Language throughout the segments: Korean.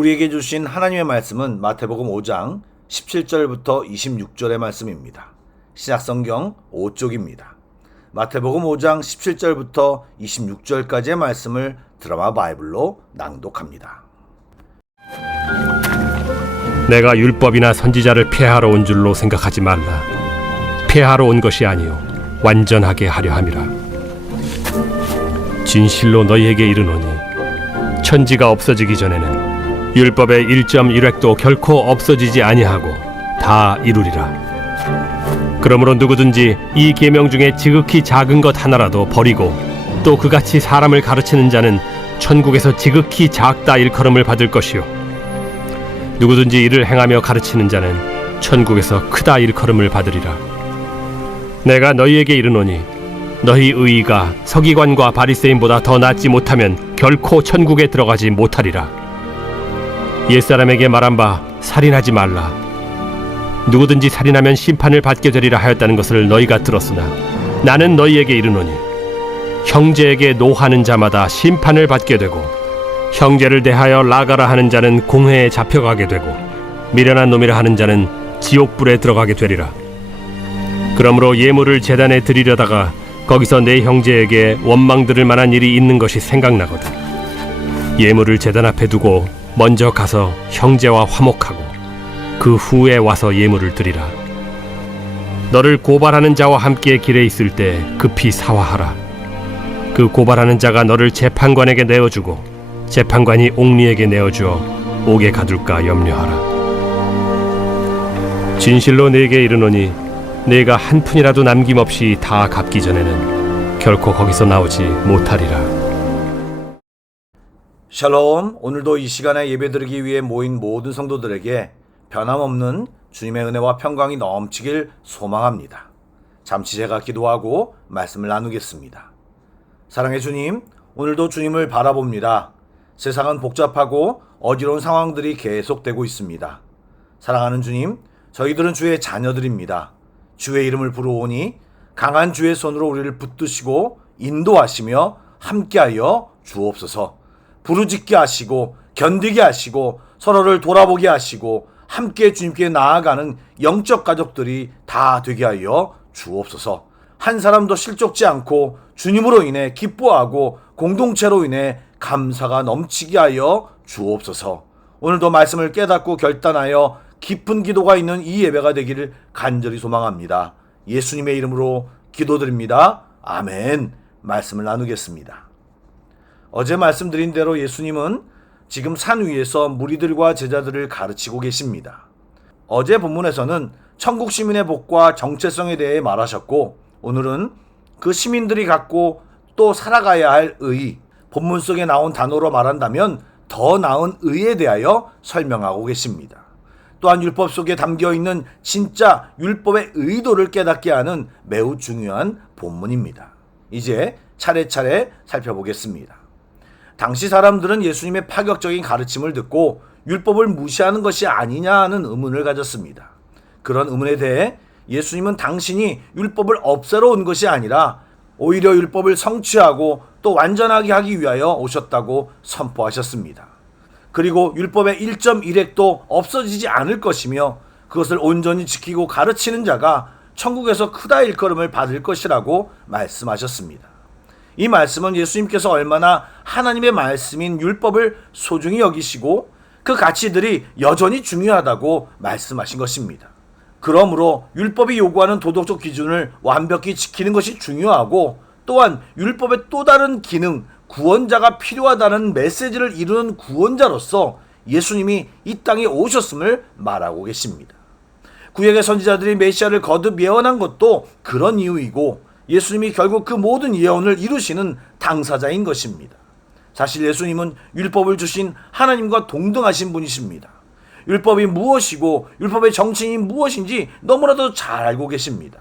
우리에게 주신 하나님의 말씀은 마태복음 5장 17절부터 26절의 말씀입니다. 신약성경 5쪽입니다. 마태복음 5장 17절부터 26절까지의 말씀을 드라마 바이블로 낭독합니다. 내가 율법이나 선지자를 폐하러 온 줄로 생각하지 말라. 폐하러 온 것이 아니요 완전하게 하려 함이라. 진실로 너희에게 이르노니 천지가 없어지기 전에는 율법의 1.1획도 결코 없어지지 아니하고 다 이루리라. 그러므로 누구든지 이 계명 중에 지극히 작은 것 하나라도 버리고 또 그같이 사람을 가르치는 자는 천국에서 지극히 작다 일컬음을 받을 것이요 누구든지 이를 행하며 가르치는 자는 천국에서 크다 일컬음을 받으리라. 내가 너희에게 이르노니 너희 의의가 서기관과 바리새인보다 더 낫지 못하면 결코 천국에 들어가지 못하리라. 옛사람에게 말한 바 살인하지 말라. 누구든지 살인하면 심판을 받게 되리라 하였다는 것을 너희가 들었으나 나는 너희에게 이르노니 형제에게 노하는 자마다 심판을 받게 되고 형제를 대하여 나가라 하는 자는 공회에 잡혀가게 되고 미련한 놈이라 하는 자는 지옥불에 들어가게 되리라. 그러므로 예물을 제단에 드리려다가 거기서 내 형제에게 원망 들을 만한 일이 있는 것이 생각나거든. 예물을 제단 앞에 두고 먼저 가서 형제와 화목하고 그 후에 와서 예물을 드리라. 너를 고발하는 자와 함께 길에 있을 때 급히 사화하라. 그 고발하는 자가 너를 재판관에게 내어주고 재판관이 옥리에게 내어주어 옥에 가둘까 염려하라. 진실로 네게 이르노니 네가 한 푼이라도 남김없이 다 갚기 전에는 결코 거기서 나오지 못하리라. 샬롬. 오늘도 이 시간에 예배드리기 위해 모인 모든 성도들에게 변함없는 주님의 은혜와 평강이 넘치길 소망합니다. 잠시 제가 기도하고 말씀을 나누겠습니다. 사랑의 주님, 오늘도 주님을 바라봅니다. 세상은 복잡하고 어지러운 상황들이 계속되고 있습니다. 사랑하는 주님, 저희들은 주의 자녀들입니다. 주의 이름을 부르오니 강한 주의 손으로 우리를 붙드시고 인도하시며 함께하여 주옵소서. 부르짖게 하시고 견디게 하시고 서로를 돌아보게 하시고 함께 주님께 나아가는 영적 가족들이 다 되게 하여 주옵소서. 한 사람도 실족지 않고 주님으로 인해 기뻐하고 공동체로 인해 감사가 넘치게 하여 주옵소서. 오늘도 말씀을 깨닫고 결단하여 깊은 기도가 있는 이 예배가 되기를 간절히 소망합니다. 예수님의 이름으로 기도드립니다. 아멘. 말씀을 나누겠습니다. 어제 말씀드린 대로 예수님은 지금 산 위에서 무리들과 제자들을 가르치고 계십니다. 어제 본문에서는 천국 시민의 복과 정체성에 대해 말하셨고, 오늘은 그 시민들이 갖고 또 살아가야 할 의, 본문 속에 나온 단어로 말한다면 더 나은 의에 대하여 설명하고 계십니다. 또한 율법 속에 담겨있는 진짜 율법의 의도를 깨닫게 하는 매우 중요한 본문입니다. 이제 차례차례 살펴보겠습니다. 당시 사람들은 예수님의 파격적인 가르침을 듣고 율법을 무시하는 것이 아니냐 하는 의문을 가졌습니다. 그런 의문에 대해 예수님은 당신이 율법을 없애러 온 것이 아니라 오히려 율법을 성취하고 또 완전하게 하기 위하여 오셨다고 선포하셨습니다. 그리고 율법의 1.1획도 없어지지 않을 것이며 그것을 온전히 지키고 가르치는 자가 천국에서 크다 일컬음을 받을 것이라고 말씀하셨습니다. 이 말씀은 예수님께서 얼마나 하나님의 말씀인 율법을 소중히 여기시고 그 가치들이 여전히 중요하다고 말씀하신 것입니다. 그러므로 율법이 요구하는 도덕적 기준을 완벽히 지키는 것이 중요하고 또한 율법의 또 다른 기능, 구원자가 필요하다는 메시지를 이루는 구원자로서 예수님이 이 땅에 오셨음을 말하고 계십니다. 구약의 선지자들이 메시아를 거듭 예언한 것도 그런 이유이고 예수님이 결국 그 모든 예언을 이루시는 당사자인 것입니다. 사실 예수님은 율법을 주신 하나님과 동등하신 분이십니다. 율법이 무엇이고 율법의 정신이 무엇인지 너무나도 잘 알고 계십니다.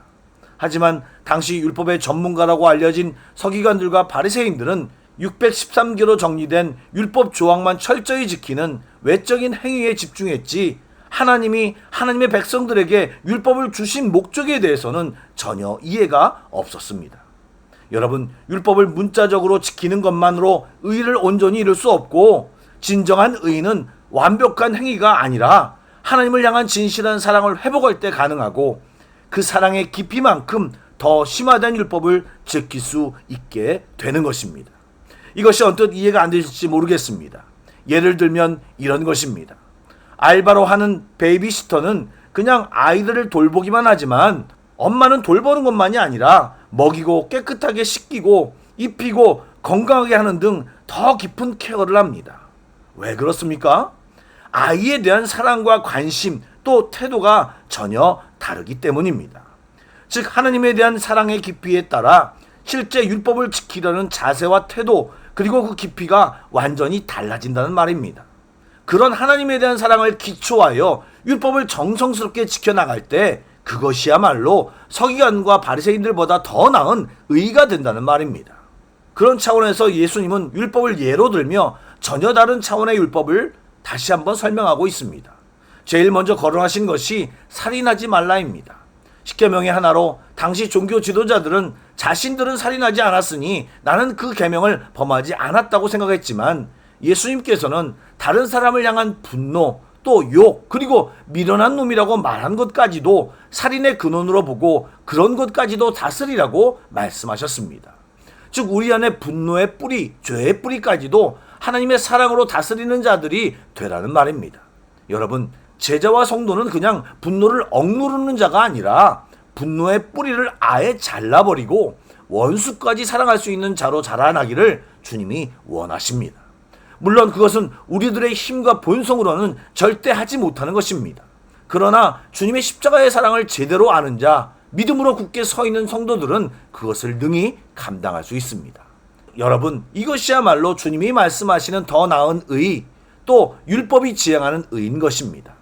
하지만 당시 율법의 전문가라고 알려진 서기관들과 바리새인들은 613개로 정리된 율법 조항만 철저히 지키는 외적인 행위에 집중했지 하나님이 하나님의 백성들에게 율법을 주신 목적에 대해서는 전혀 이해가 없었습니다. 여러분, 율법을 문자적으로 지키는 것만으로 의를 온전히 이룰 수 없고 진정한 의는 완벽한 행위가 아니라 하나님을 향한 진실한 사랑을 회복할 때 가능하고 그 사랑의 깊이만큼 더 심화된 율법을 지킬 수 있게 되는 것입니다. 이것이 언뜻 이해가 안 되실지 모르겠습니다. 예를 들면 이런 것입니다. 알바로 하는 베이비시터는 그냥 아이들을 돌보기만 하지만 엄마는 돌보는 것만이 아니라 먹이고 깨끗하게 씻기고 입히고 건강하게 하는 등 더 깊은 케어를 합니다. 왜 그렇습니까? 아이에 대한 사랑과 관심 또 태도가 전혀 다르기 때문입니다. 즉 하나님에 대한 사랑의 깊이에 따라 실제 율법을 지키려는 자세와 태도 그리고 그 깊이가 완전히 달라진다는 말입니다. 그런 하나님에 대한 사랑을 기초하여 율법을 정성스럽게 지켜나갈 때 그것이야말로 서기관과 바리새인들보다 더 나은 의가 된다는 말입니다. 그런 차원에서 예수님은 율법을 예로 들며 전혀 다른 차원의 율법을 다시 한번 설명하고 있습니다. 제일 먼저 거론하신 것이 살인하지 말라입니다. 십계명의 하나로 당시 종교 지도자들은 자신들은 살인하지 않았으니 나는 그 계명을 범하지 않았다고 생각했지만 예수님께서는 다른 사람을 향한 분노 또 욕 그리고 미련한 놈이라고 말한 것까지도 살인의 근원으로 보고 그런 것까지도 다스리라고 말씀하셨습니다. 즉 우리 안에 분노의 뿌리, 죄의 뿌리까지도 하나님의 사랑으로 다스리는 자들이 되라는 말입니다. 여러분, 제자와 성도는 그냥 분노를 억누르는 자가 아니라 분노의 뿌리를 아예 잘라버리고 원수까지 사랑할 수 있는 자로 자라나기를 주님이 원하십니다. 물론 그것은 우리들의 힘과 본성으로는 절대 하지 못하는 것입니다. 그러나 주님의 십자가의 사랑을 제대로 아는 자, 믿음으로 굳게 서 있는 성도들은 그것을 능히 감당할 수 있습니다. 여러분, 이것이야말로 주님이 말씀하시는 더 나은 의, 또 율법이 지향하는 의인 것입니다.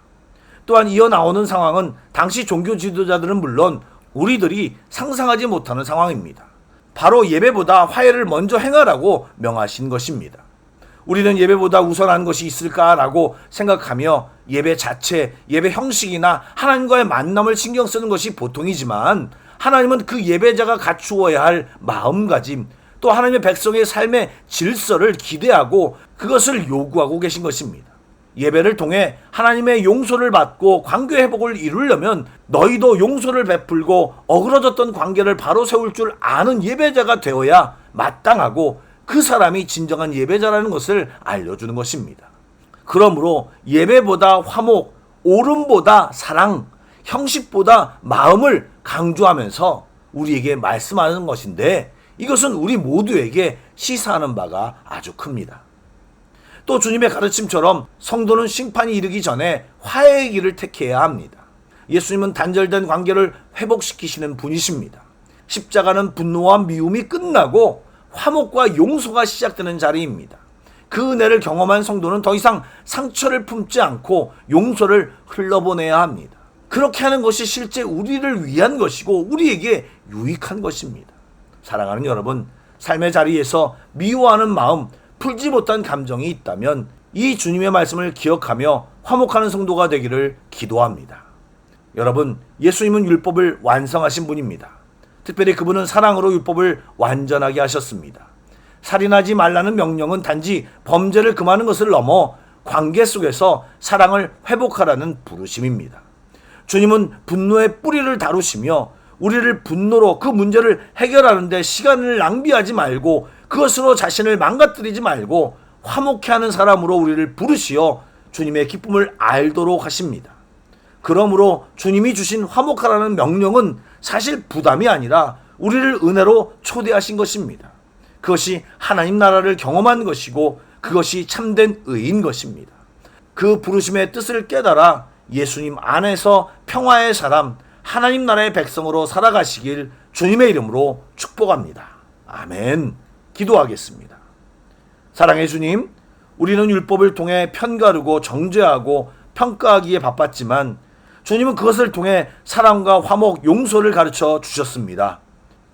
또한 이어 나오는 상황은 당시 종교 지도자들은 물론 우리들이 상상하지 못하는 상황입니다. 바로 예배보다 화해를 먼저 행하라고 명하신 것입니다. 우리는 예배보다 우선한 것이 있을까라고 생각하며 예배 자체, 예배 형식이나 하나님과의 만남을 신경 쓰는 것이 보통이지만 하나님은 그 예배자가 갖추어야 할 마음가짐, 또 하나님의 백성의 삶의 질서를 기대하고 그것을 요구하고 계신 것입니다. 예배를 통해 하나님의 용서를 받고 관계 회복을 이루려면 너희도 용서를 베풀고 어그러졌던 관계를 바로 세울 줄 아는 예배자가 되어야 마땅하고 그 사람이 진정한 예배자라는 것을 알려주는 것입니다. 그러므로 예배보다 화목, 오름보다 사랑, 형식보다 마음을 강조하면서 우리에게 말씀하는 것인데 이것은 우리 모두에게 시사하는 바가 아주 큽니다. 또 주님의 가르침처럼 성도는 심판이 이르기 전에 화해의 길을 택해야 합니다. 예수님은 단절된 관계를 회복시키시는 분이십니다. 십자가는 분노와 미움이 끝나고 화목과 용서가 시작되는 자리입니다. 그 은혜를 경험한 성도는 더 이상 상처를 품지 않고 용서를 흘러보내야 합니다. 그렇게 하는 것이 실제 우리를 위한 것이고 우리에게 유익한 것입니다. 사랑하는 여러분, 삶의 자리에서 미워하는 마음, 풀지 못한 감정이 있다면 이 주님의 말씀을 기억하며 화목하는 성도가 되기를 기도합니다. 여러분, 예수님은 율법을 완성하신 분입니다. 특별히 그분은 사랑으로 율법을 완전하게 하셨습니다. 살인하지 말라는 명령은 단지 범죄를 금하는 것을 넘어 관계 속에서 사랑을 회복하라는 부르심입니다. 주님은 분노의 뿌리를 다루시며 우리를 분노로 그 문제를 해결하는 데 시간을 낭비하지 말고 그것으로 자신을 망가뜨리지 말고 화목해 하는 사람으로 우리를 부르시어 주님의 기쁨을 알도록 하십니다. 그러므로 주님이 주신 화목하라는 명령은 사실 부담이 아니라 우리를 은혜로 초대하신 것입니다. 그것이 하나님 나라를 경험한 것이고 그것이 참된 의인 것입니다. 그 부르심의 뜻을 깨달아 예수님 안에서 평화의 사람, 하나님 나라의 백성으로 살아가시길 주님의 이름으로 축복합니다. 아멘. 기도하겠습니다. 사랑의 주님, 우리는 율법을 통해 편가르고 정죄하고 평가하기에 바빴지만 주님은 그것을 통해 사랑과 화목, 용서를 가르쳐 주셨습니다.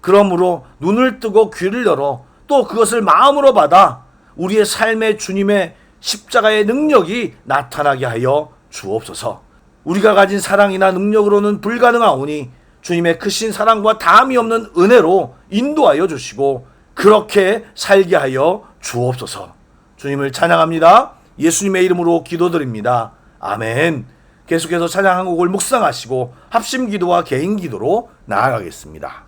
그러므로 눈을 뜨고 귀를 열어 또 그것을 마음으로 받아 우리의 삶에 주님의 십자가의 능력이 나타나게 하여 주옵소서. 우리가 가진 사랑이나 능력으로는 불가능하오니 주님의 크신 사랑과 다함이 없는 은혜로 인도하여 주시고 그렇게 살게 하여 주옵소서. 주님을 찬양합니다. 예수님의 이름으로 기도드립니다. 아멘. 계속해서 찬양 한 곡을 묵상하시고 합심 기도와 개인 기도로 나아가겠습니다.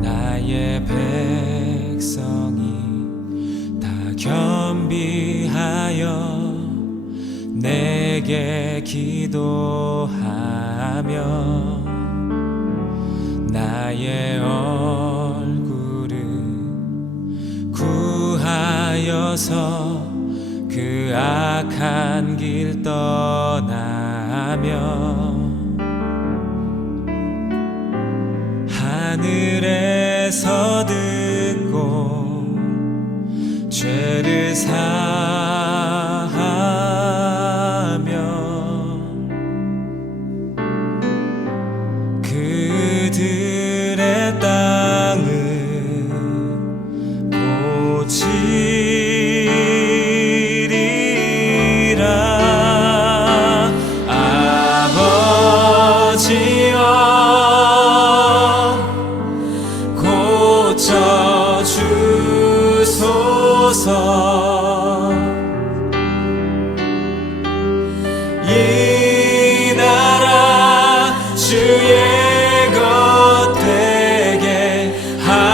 나의 백성이 다 겸비하여 내게 기도하며 나의 얼굴을 구하여서 그 악한 길 떠나며 하늘에서 듣고 죄를 사하며 그들의 땅을 고치리라. 아버지여 고쳐주소서. 이 나라 주의 것 되게 하소서.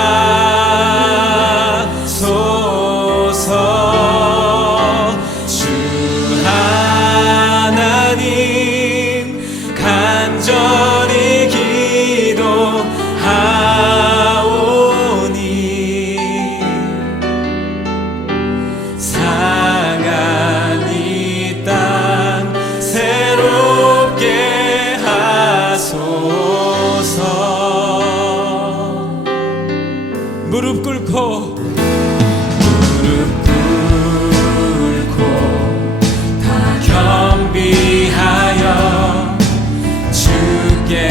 주 하나님 간절히 기도하오니 상한 이 땅 새롭게 하소서. 무릎 꿇고 다 겸비하여 주께